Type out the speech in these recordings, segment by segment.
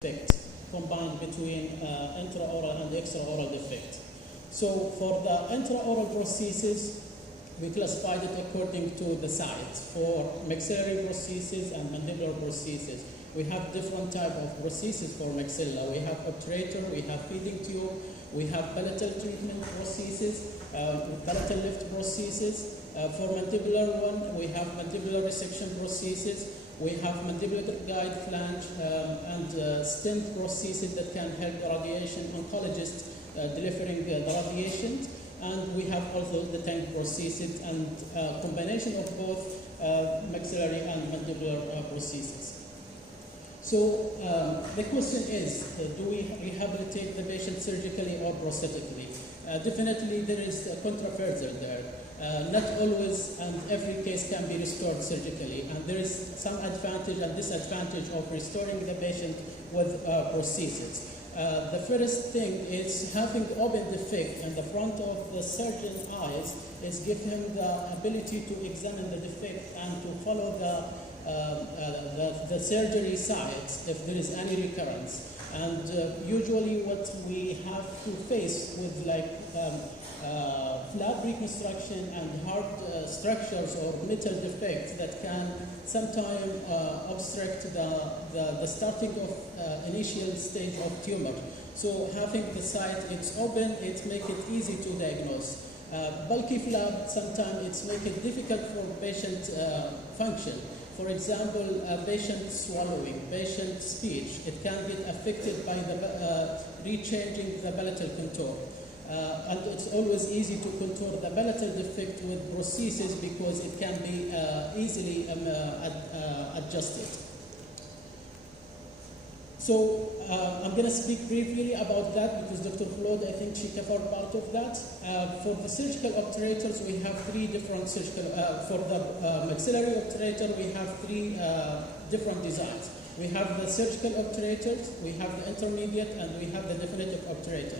defect combined between intraoral and extraoral defect. So for the intraoral prosthesis, we classified it according to the site. For maxillary prosthesis and mandibular prosthesis, we have different type of prosthesis for maxilla. We have obturator, we have feeding tube, we have palatal treatment prosthesis, palatal lift prosthesis. For mandibular one, we have mandibular resection prosthesis. We have mandibular guide flange and stent prosthesis that can help the radiation oncologist delivering the radiation. And we have also the tank prosthesis and combination of both maxillary and mandibular prosthesis. So the question is, do we rehabilitate the patient surgically or prosthetically? Definitely there is a controversial there. Not always and every case can be restored surgically, and there is some advantage and disadvantage of restoring the patient with prosthesis. The first thing is having open defect in the front of the surgeon's eyes is give him the ability to examine the defect and to follow the surgery sites if there is any recurrence. And usually what we have to face with flap reconstruction and hard structures or metal defects that can sometimes obstruct the starting of initial stage of tumor. So having the site, it's open, it makes it easy to diagnose. Bulky flap, sometimes it's make it difficult for patient function. For example, patient swallowing, patient speech, it can get affected by the rechanging the palatal contour. And it's always easy to contour the palatal defect with prosthesis because it can be easily adjusted. So I'm going to speak briefly about that because Dr. Claude, I think she covered part of that. For the surgical obturators, we have three different surgical, for the maxillary obturator, we have three different designs. We have the surgical obturators, we have the intermediate, and we have the definitive obturator.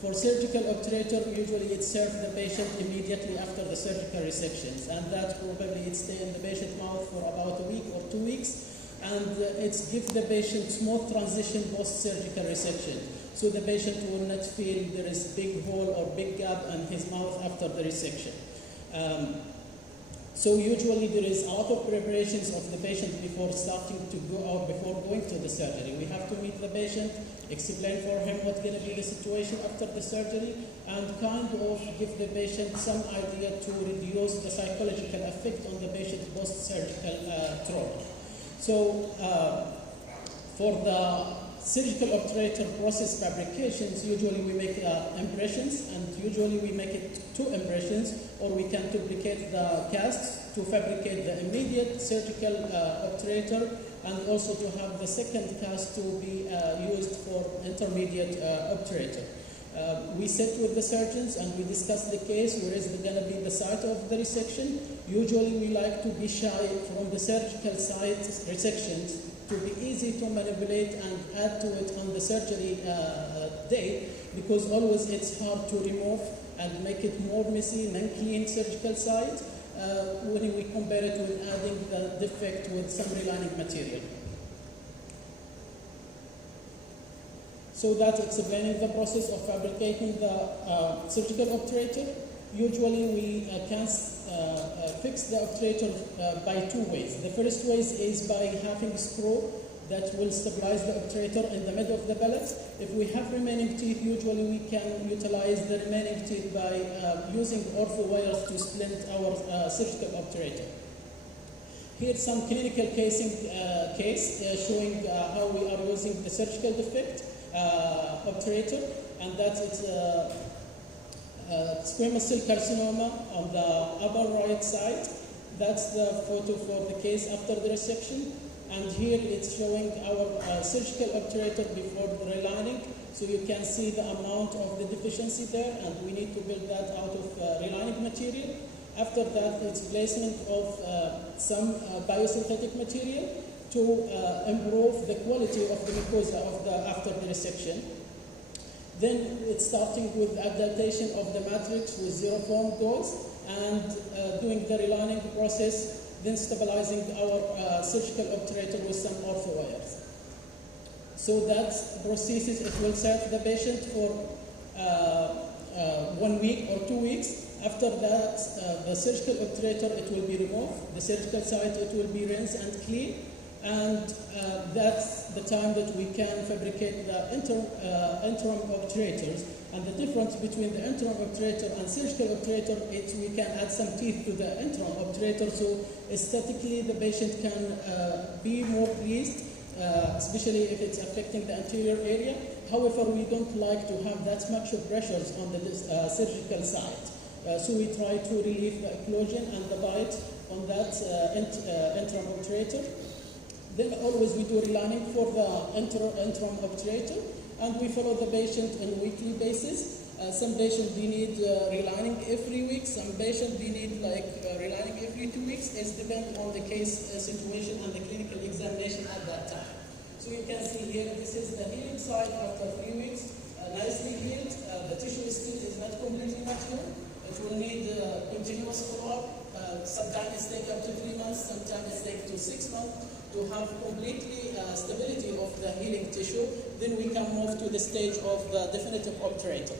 For surgical obturator, usually it serves the patient immediately after the surgical resections, and that probably it stays in the patient's mouth for about a week or 2 weeks, and it gives the patient smooth transition post-surgical resection, so the patient will not feel there is big hole or big gap in his mouth after the resection. So usually there is a lot of preparations of the patient before starting to go or before going to the surgery. We have to meet the patient, explain for him what's going to be the situation after the surgery, and kind of give the patient some idea to reduce the psychological effect on the patient post-surgical trauma. So for the surgical obturator process fabrications, usually we make impressions, and usually we make it 2 impressions, or we can duplicate the casts to fabricate the immediate surgical obturator, and also to have the second cast to be used for intermediate obturator. We sit with the surgeons and we discuss the case, where is going to be the site of the resection. Usually we like to be shy from the surgical site resections to be easy to manipulate and add to it on the surgery day, because always it's hard to remove and make it more messy, non-clean surgical site when we compare it with adding the defect with some relining material. So that's explaining the process of fabricating the surgical obturator. Usually we can fix the obturator by 2 ways. The first way is by having a screw that will stabilize the obturator in the middle of the palate. If we have remaining teeth, usually we can utilize the remaining teeth by using ortho wires to splint our surgical obturator. Here's some clinical case showing how we are using the surgical defect obturator, and that's it's squamous cell carcinoma on the upper right side. That's the photo for the case after the resection, and here it's showing our surgical obturator before the relining. So you can see the amount of the deficiency there, and we need to build that out of relining material. After that, it's placement of some biosynthetic material to improve the quality of the mucosa after the resection. Then it's starting with adaptation of the matrix with zero form gauze and doing the relining process, then stabilizing our surgical obturator with some ortho wires. So that prosthesis, it will serve the patient for 1 week or 2 weeks. After that, the surgical obturator, it will be removed. The surgical site, it will be rinsed and clean. And that's the time that we can fabricate the interim obturators. And the difference between the interim obturator and surgical obturator is we can add some teeth to the interim obturator, so aesthetically the patient can be more pleased, especially if it's affecting the anterior area. However, we don't like to have that much of pressures on the surgical side. So we try to relieve the occlusion and the bite on that interim obturator. Then always we do relining for the interim obturator, and we follow the patient on a weekly basis. Some patients, they need relining every week. Some patients, they need relining every 2 weeks. It depends on the case situation and the clinical examination at that time. So you can see here, this is the healing side after 3 weeks, nicely healed. The tissue still is not completely mature. It will need continuous follow-up. Sometimes it takes up to 3 months, sometimes it takes to 6 months to have completely stability of the healing tissue. Then we can move to the stage of the definitive obturator.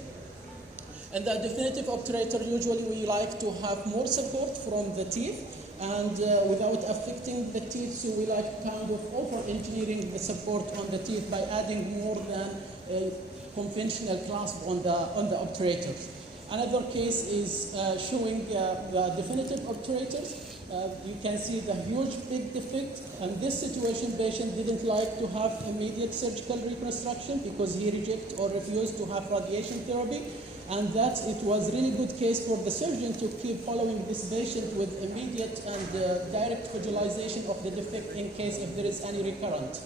And the definitive obturator, usually we like to have more support from the teeth and without affecting the teeth, so we like kind of over-engineering the support on the teeth by adding more than a conventional clasp on the obturators. Another case is showing the definitive obturators. You can see the huge big defect. And this situation, patient didn't like to have immediate surgical reconstruction because he rejected or refused to have radiation therapy. And that it was really good case for the surgeon to keep following this patient with immediate and direct visualization of the defect in case if there is any recurrent.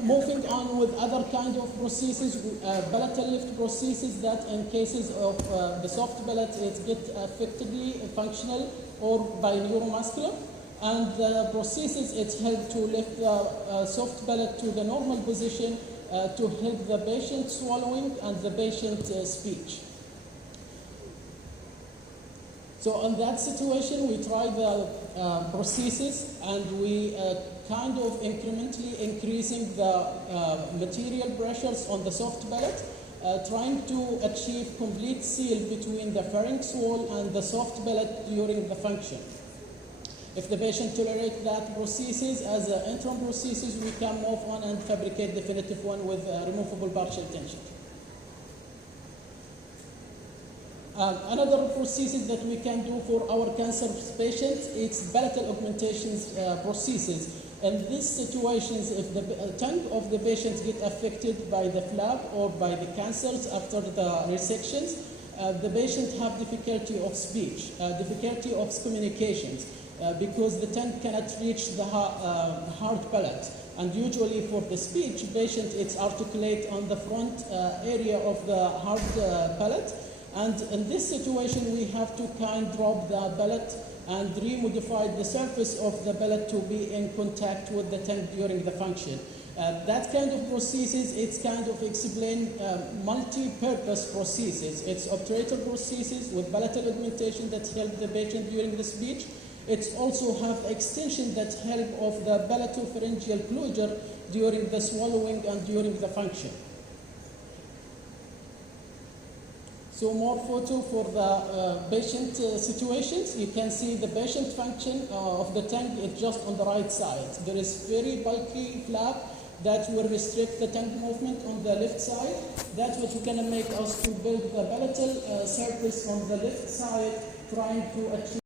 Moving on with other kind of prostheses, palatal lift prostheses that in cases of the soft palate, it get effectively functional or by neuromuscular. And the prosthesis, it helps to lift the soft palate to the normal position to help the patient swallowing and the patient speech. So in that situation, we try the prosthesis and we kind of incrementally increasing the material pressures on the soft palate, trying to achieve complete seal between the pharynx wall and the soft palate during the function. If the patient tolerates that prosthesis as an interim prosthesis, we can move on and fabricate definitive one with removable partial tension. Another prosthesis that we can do for our cancer patients is palatal augmentations prosthesis. In these situations, if the tongue of the patient gets affected by the flap or by the cancers after the resections, the patient have difficulty of speech, difficulty of communications, because the tongue cannot reach the hard palate. And usually for the speech, patient it's articulate on the front area of the hard palate. And in this situation, we have to kind of drop the palate and remodify the surface of the palate to be in contact with the tongue during the function. That kind of prosthesis, it's kind of explain multi-purpose prosthesis. It's obturator prosthesis with palatal augmentation that help the patient during the speech. It also have extension that help of the palatopharyngeal closure during the swallowing and during the function. So more photo for the patient situations. You can see the patient function of the tongue is just on the right side. There is very bulky flap that will restrict the tongue movement on the left side. That's what going to make us to build the palatal surface on the left side, trying to achieve